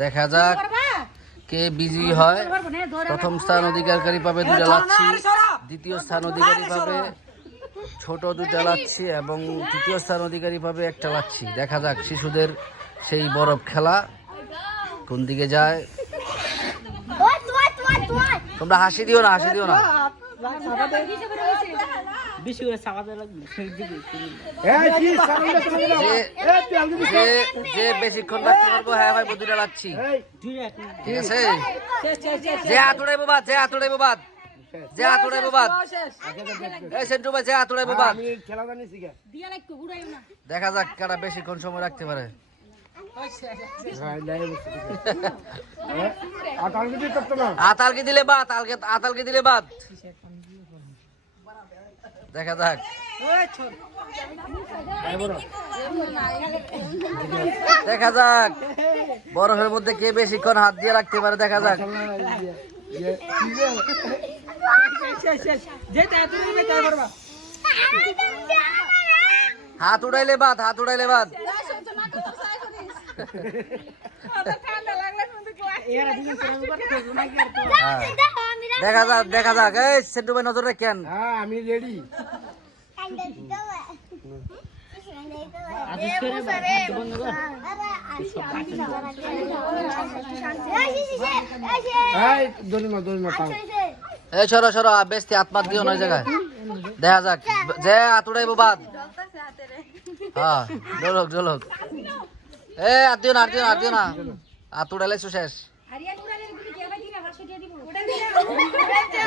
দেখা যাক কে বিজি হয়। প্রথম স্থান অধিকারী পাবে 2টা লাচ্ছি, দ্বিতীয় স্থান অধিকারী পাবে ছোট 2টা লাচ্ছি এবং তৃতীয় স্থান অধিকারী পাবে 1টা লাচ্ছি। দেখা যাক শিশুদের সেই বরফ খেলা কোন দিকে যায়। তোমরা হাসি দিও না, হাসি দিও না। যে বেশিক্ষণ রাখতে পারবো, হ্যাঁ ভাই 2টা লাচ্ছি, ঠিক আছে। যে হাত উড়াইবো বাদ, যে হাত উড়াইবো বাদ, যে হাত উড়াইবো বাদ। এই সেন্টু ভাই যে হাত উড়াইবো বাদ। দেখা যাক কারা বেশিক্ষণ সময় রাখতে পারে। আতালকে দিলে বাদ, আতালকে দিলে বাদ। দেখা যাক দেখা যাক বরফের মধ্যে কে বেশিক্ষণ হাত দিয়ে রাখতে পারে। দেখা যাক হাত উড়াইলে বাদ, হাত উড়াইলে বাদ। দেখা যাক, দেখা যাক। এই সেন্টু ভাই নজর রাখেন। আমি রেডি। এই সরো সরো, বেশি আত্মাত দিও না জায়গায়। দেখা যাক যে হাত উড়াইবো বাদ। হ্যাঁ ঢোলক ঢোলক। এ আর দিও না, আর দিও না, আর দিও না। হাত উড়াইলে শেষ।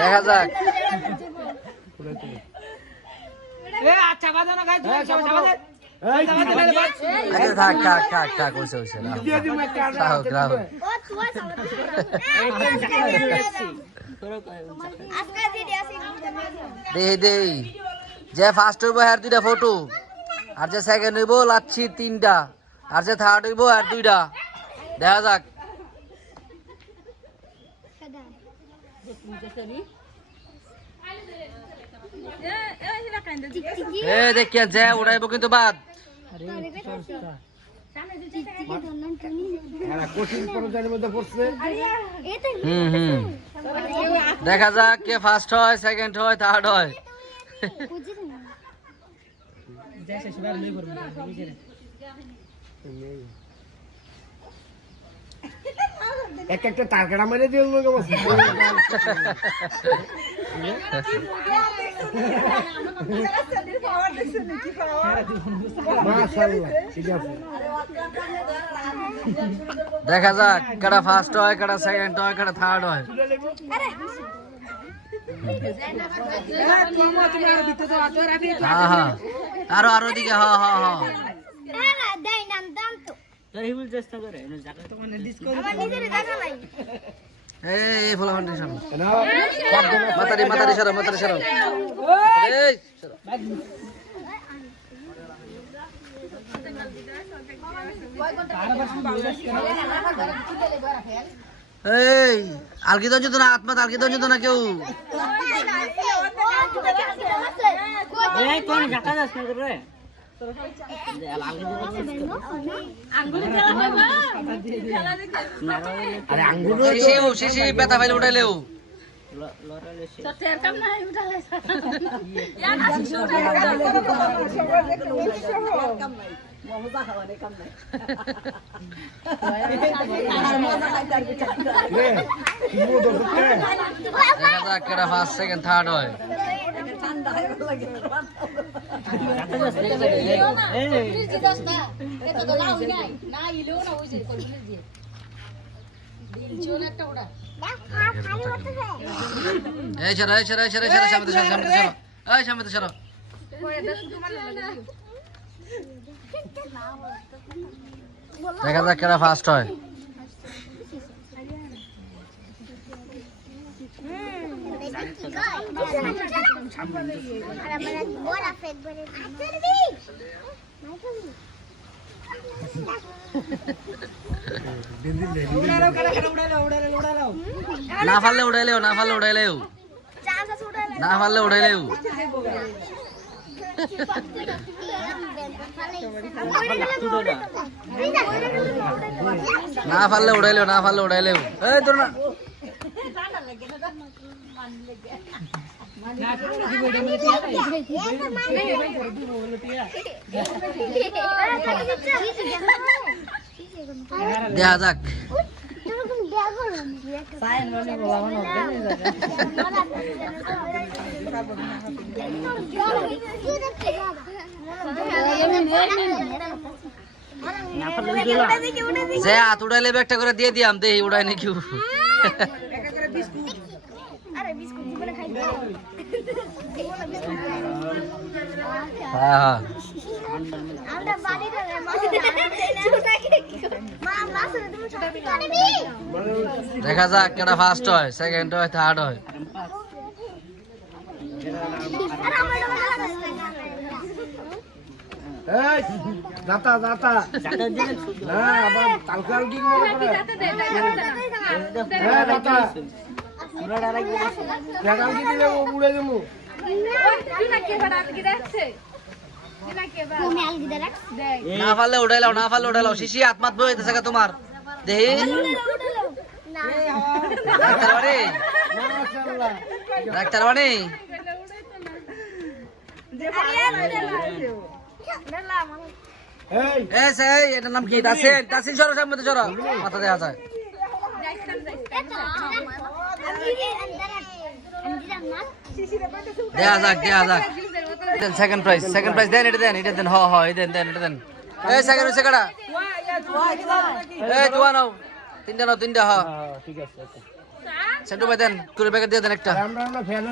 দেখা যাক থাক থাক থাক থাক, হয়েছে হয়েছে। দেই দেই, যে ফার্স্ট হইব হ্যার 2টা ফটো, আর যে সেকেন্ড হইব লাচ্ছি 3টা, আর যে থার্ড হইব আর 2টা। দেখা যাক দেখিয়া যে উড়াইব কিন্তু বাদ। দেখা যাক কে ফার্স্ট হয়, সেকেন্ড হয়, থার্ড হয়। এক একটা টার্গেট মেরে দিয়ে দেখা যাক কারা ফার্স্ট হয়, কারা সেকেন্ড হয়, কারা থার্ড হয়। হ্যাঁ হ্যাঁ, আরো আরো দিকে। হ্যাঁ হ্যাঁ হ্যাঁ, এই ফুলা ফাউন্ডেশন মাতারি মাতারি সরো, মাতারি সরো। এই এই আলকি তো যেত না, আত্মা আলকি তো যেত না কেউ। শিশি ব্যথা পাইলে উঠাইলেও দেখা যাক কেডা ফার্স্ট সেকেন্ড থার্ড হয়। এই সরো, এই সরো, এই সরো, এই সরো, সামনে সরো, সামনে সরো, এই সামনে সরো। দেখা যাক কেডা ফার্স্ট হয়। না পারলে উড়াইলেও, না পারলে উড়াইলেও, না পারলে উড়াইলেও। না পারলে উড়াইলেও না পারলে উড়াইলেও এই তোর না দেখা যাক যে হাত উড়াইলে একটা করে দিয়ে দিয়াম দেহি উড়াই নাকি হ্যাঁ দেখা যাক কেটা ফার্স্ট হয় সেকেন্ড হয় থার্ড হয় এই দাতা দাতা না আবার তালকাল কি মনে করে হ্যাঁ দাতা তালকাল কি দিলে ও উড়ে যাবো না পারলে উড়াইলাও না পারলে উড়াইলাও শিশি হাত মাত বই হইতেছে তোমার দেহি ডাক্তার বাড়ি এই এটার নাম কি তাসিন তাসিন সরো সামনে সরো মাথা দেখা যায় দেখা যাক দেখা যাক সেকেন্ড প্রাইজ দেন এটা দেন হ হ এই দেন এটা দেন এই সেকেন্ড হইছে কাটা এই জোয়া নাও তিনটা হ ঠিক আছে সেন্টু ভাই দেন কুড়ি প্যাকেট দিয়ে দেন একটা আমরা ফেল